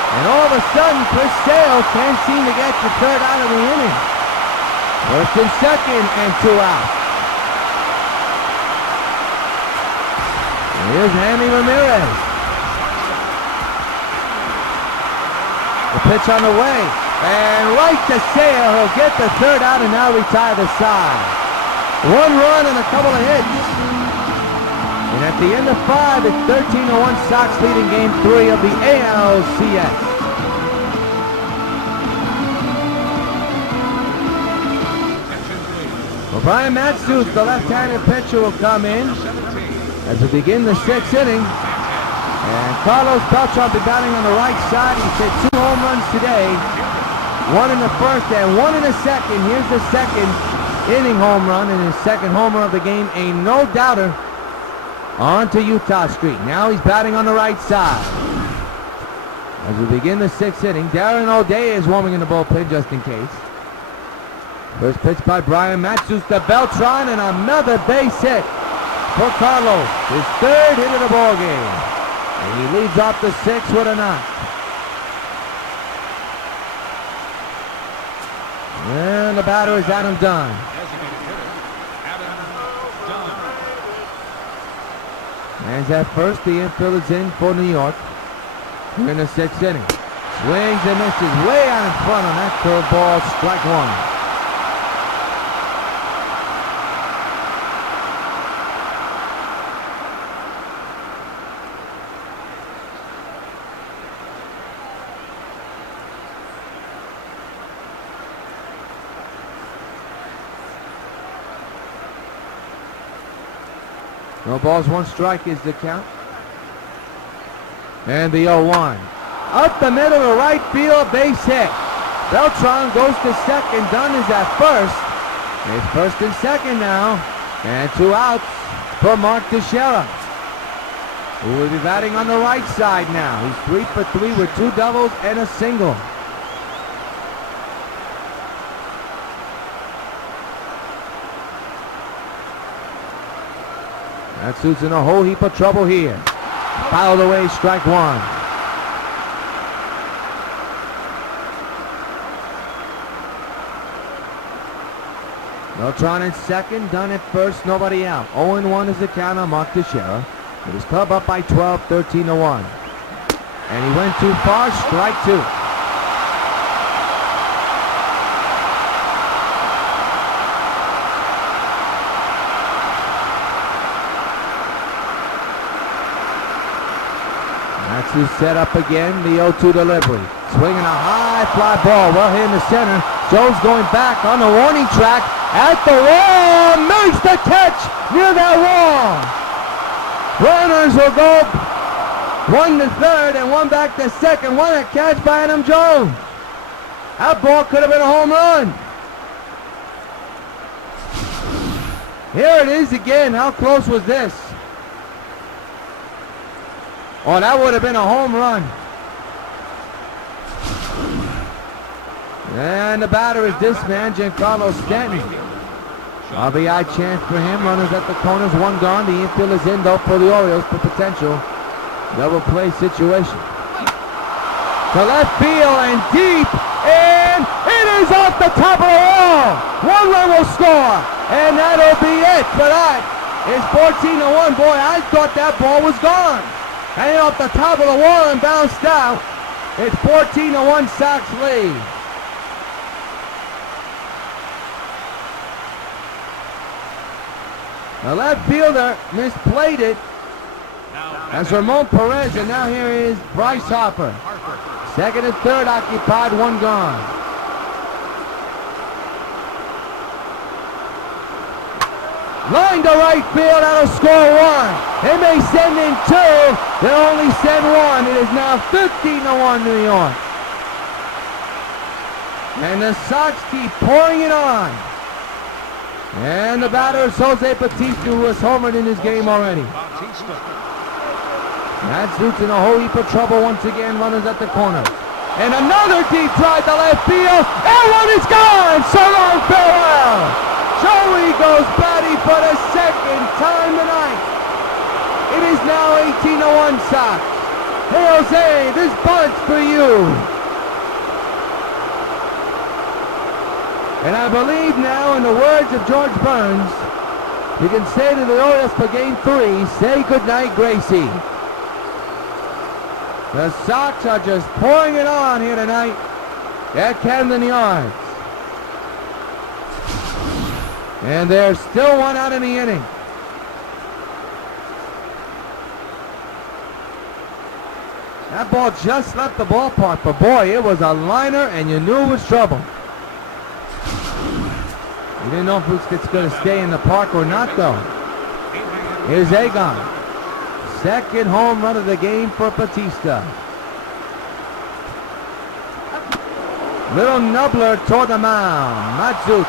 And all of a sudden, Chris Sale can't seem to get the third out of the inning. First and second, and 2 outs. Here's Hanny Ramirez. The pitch on the way. And right to Sale. He'll get the third out and now retire the side. 1 run and a couple of hits. And at the end of 5, it's 13-1 Sox leading game 3 of the ALCS. Well, Brian Matthews, the left-handed pitcher, will come in as we begin the 6th inning. And Carlos Beltran will be batting on the right side. He's hit 2 home runs today. 1 in the first and 1 in the second. Here's the second inning home run and his second homer of the game. A no-doubter onto Utah Street. Now he's batting on the right side. As we begin the 6th inning, Darren O'Day is warming in the bullpen just in case. First pitch by Brian Matthews to Beltran, and another base hit for Carlos. His 3rd hit of the ball game. And he leads off the 6th with a knock. And the batter is Adam Dunn. Man's at first. The infield is in for New York. We're in the 6th inning. Swings and misses way out in front on that curveball. Strike 1. No balls, 1 strike is the count. And the 0-1. Up the middle to right field, base hit. Beltran goes to second. Dunn is at first. It's first and second now. And 2 outs for Mark Teixeira, who will be batting on the right side now. He's 3 for 3 with 2 doubles and a single. That suits in a whole heap of trouble here. Fouled away, strike 1. Beltran in second, Dunn at first, nobody out. 0-1 is the count on Mark Teixeira. With his club up by 12, 13-1. And he went too far, strike 2. Matthews set up again, the 0-2 delivery. Swinging a high fly ball, well hit in the center. Jones going back on the warning track at the wall, makes the catch near that wall. Runners will go 1 to third and 1 back to second. What a catch by Adam Jones. That ball could have been a home run. Here it is again. How close was this? Oh, that would have been a home run. And the batter is this man, Giancarlo Stanton. RBI chance for him. Runners at the corners, 1 gone. The infield is in, though, for the Orioles for potential double play situation. To left field and deep, and it is off the top of the wall. 1 run will score, and that'll be it for that. It's 14-1. Boy, I thought that ball was gone. Hanging off the top of the wall and bounced out. It's 14-1 Sox lead. The left fielder misplayed it. That's Ramon Perez, and now here is Bryce Harper. Second and third occupied, 1 gone. Line to right field, that'll score 1. They may send in 2, they'll only send 1. It is now 15-1 New York. And the Sox keep pouring it on. And the batter is Jose Bautista, who has homered in this game already. That suits in a whole heap of trouble once again, runners at the corner. And another deep drive to left field, and 1 is gone! So long, farewell! Joey goes batty for the second time tonight. is now 18-1 Sox. Hey, Jose, this bunt's for you. And I believe now, in the words of George Burns, you can say to the Orioles for Game 3, say goodnight, Gracie. The Sox are just pouring it on here tonight at Camden Yards. And there's still one out in the inning. That ball just left the ballpark, but boy, it was a liner and you knew it was trouble. You didn't know if it's going to stay in the park or not, though. Here's Egon. Second home run of the game for Batista. Little nubbler toward the mound. Matsut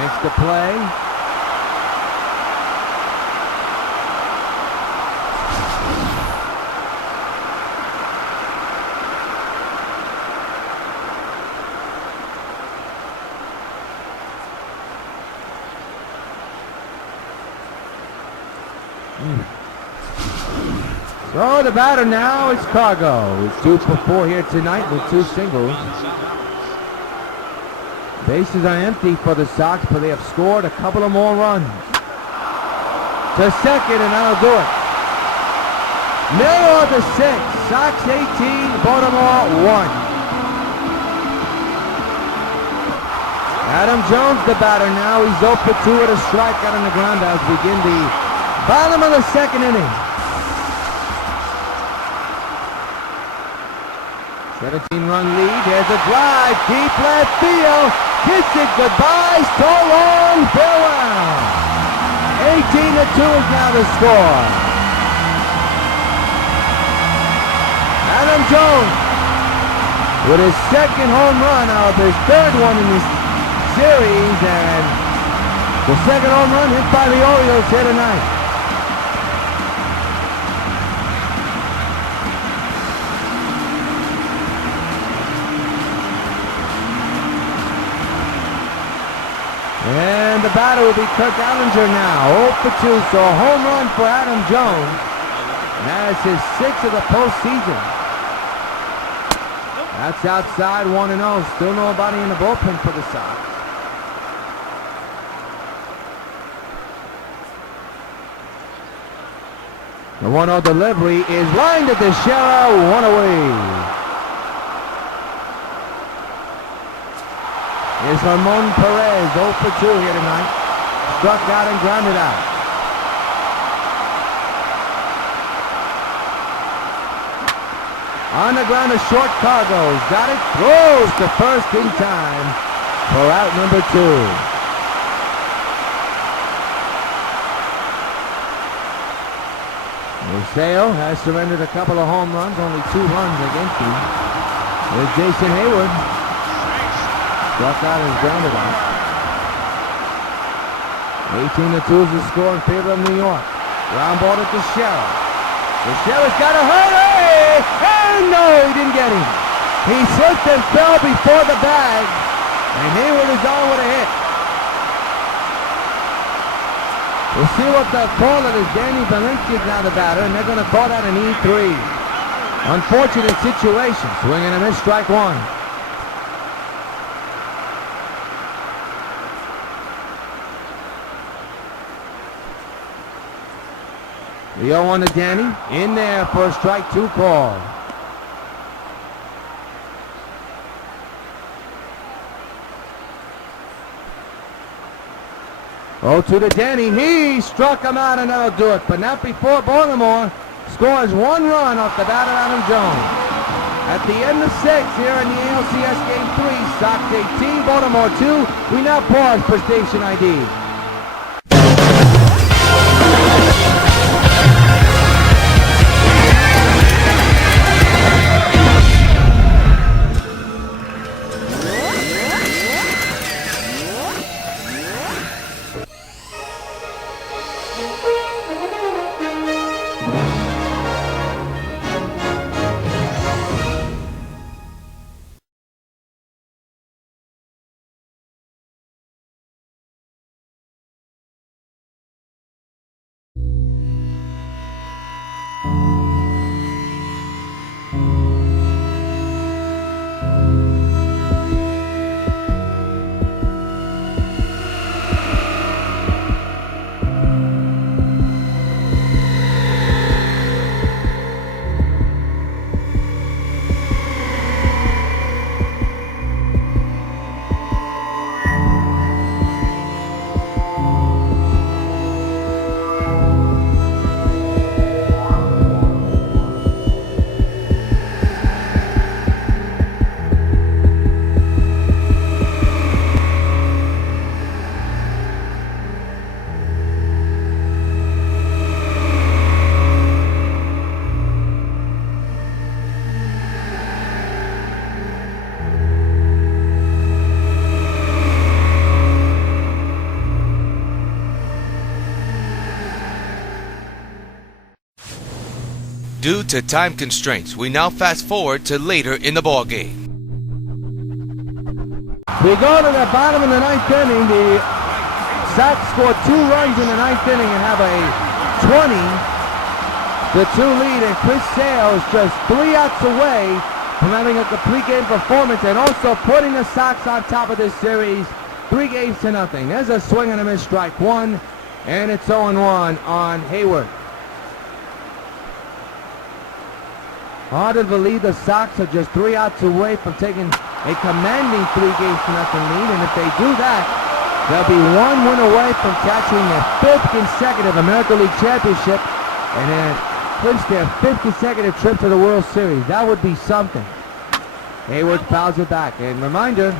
makes the play. So the batter now is Cargo. He's 2 for 4 here tonight with 2 singles. Bases are empty for the Sox, but they have scored a couple of more runs. To second, and that'll do it. Middle of the 6th. Sox 18, Baltimore 1. Adam Jones, the batter now. He's 0 for 2 with a strikeout on the ground as we begin the bottom of the 2nd inning. 17-run lead. Here's a drive. Deep left field. Kiss it goodbye. So long. Farewell. 18-2 is now the score. Adam Jones with his 2nd home run of his 3rd one in this series, and the 2nd home run hit by the Orioles here tonight. And the batter will be Kirk Allinger now, 0 for 2, so a home run for Adam Jones. And that's his 6th of the postseason. That's outside 1-0. Still nobody in the bullpen for the Sox. The 1-0 delivery is lined at the Shera, 1 away. Is Ramon Perez, 0 for 2 here tonight. Struck out and grounded out. On the ground, a short Cargo. Got it, throws to first in time for out number 2. Museo has surrendered a couple of home runs, only 2 runs against him. There's Jason Hayward. Struck out and grounded out. 18-2 is the score in favor of New York. Ground ball to Teixeira. Teixeira's got a hurry! And no, he didn't get him. He slipped and fell before the bag. And Hayward is on with a hit. We'll see what they'll call it, as Danny Valencia is now the batter, and they're going to call that an E3. Unfortunate situation. Swing and a miss, strike 1. The 0-1 to Danny, in there for a strike 2 call. Oh, to the Danny, he struck him out and that'll do it, but not before Baltimore scores 1 run off the batter Adam Jones. At the end of 6 here in the ALCS Game 3, Sox 18, Baltimore 2. We now pause for station ID. Due to time constraints, we now fast forward to later in the ballgame. We go to the bottom of the ninth inning. The Sox score 2 runs in the ninth inning and have a 20-2 lead. And Chris Sale is just 3 outs away from having a complete game performance and also putting the Sox on top of this series 3-0. There's a swing and a miss, strike 1, and it's 0-1 on Hayward. Hard to believe the Sox are just 3 outs away from taking a commanding 3-0 lead, and if they do that, they'll be 1 win away from capturing their 5th consecutive American League Championship and then clinch their 5th consecutive trip to the World Series. That would be something. Hayward fouls it back. And reminder,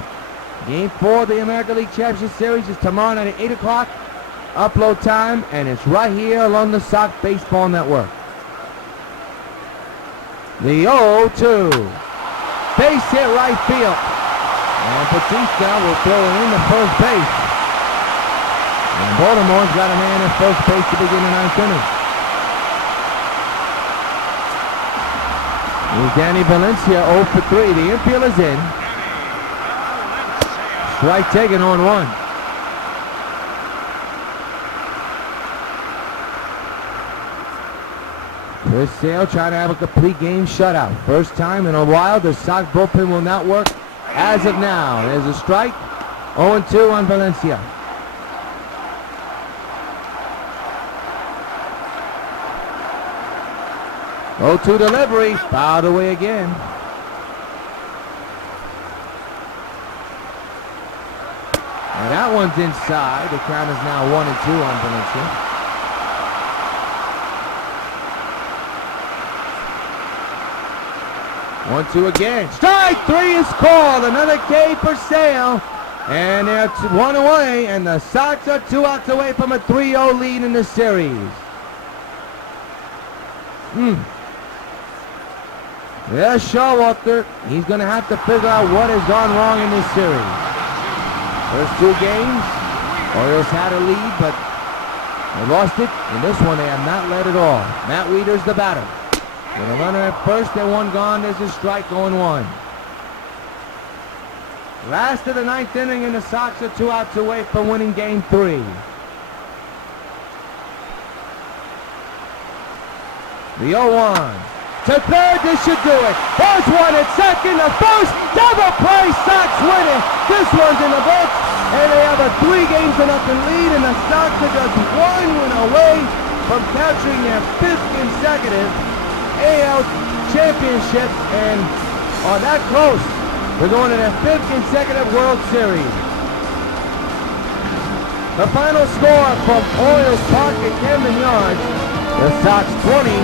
Game 4 of the American League Championship Series is tomorrow night at 8 o'clock. Upload time, and it's right here along the Sox Baseball Network. The 0-2. Base hit right field. And Batista will throw it into first base. And Baltimore's got a man at first base to begin the ninth inning. Here's Danny Valencia 0 for 3. The infield is in. Strike taken on 1. Chris Sale trying to have a complete game shutout. First time in a while the Sox bullpen will not work as of now. There's a strike. 0-2 on Valencia. Oh, 0-2 delivery. Fouled away again. And that one's inside. The count is now 1-2 on Valencia. 1-2 again. Strike 3 is called. Another K for Sale. And they're 1 away. And the Sox are 2 outs away from a 3-0 lead in the series. Yeah, Showalter. He's going to have to figure out what has gone wrong in this series. First 2 games, Orioles had a lead, but they lost it. In this one, they have not led at all. Matt Wieters the batter. With a runner at first and 1 gone, there's a strike 0-1. Last of the ninth inning, and the Sox are 2 outs away from winning Game 3. The 0-1. To third, this should do it. There's 1 at second. The first double play, Sox winning. This one's in the books, and they have a 3-0 lead, and the Sox are just 1 win away from capturing their 5th consecutive AL championship, and are that close. We're going to their 5th consecutive World Series. The final score from Orioles Park at Camden Yards: the Sox 20,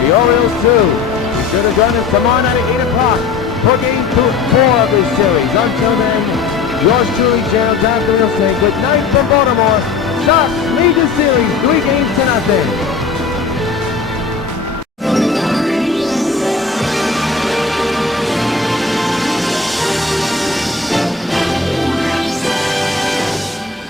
the Orioles 2. Be sure to join us tomorrow night at 8 o'clock for Game 4 of this series. Until then, yours truly, Gerald Johnson, will say good night from Baltimore. Sox lead the series 3-0.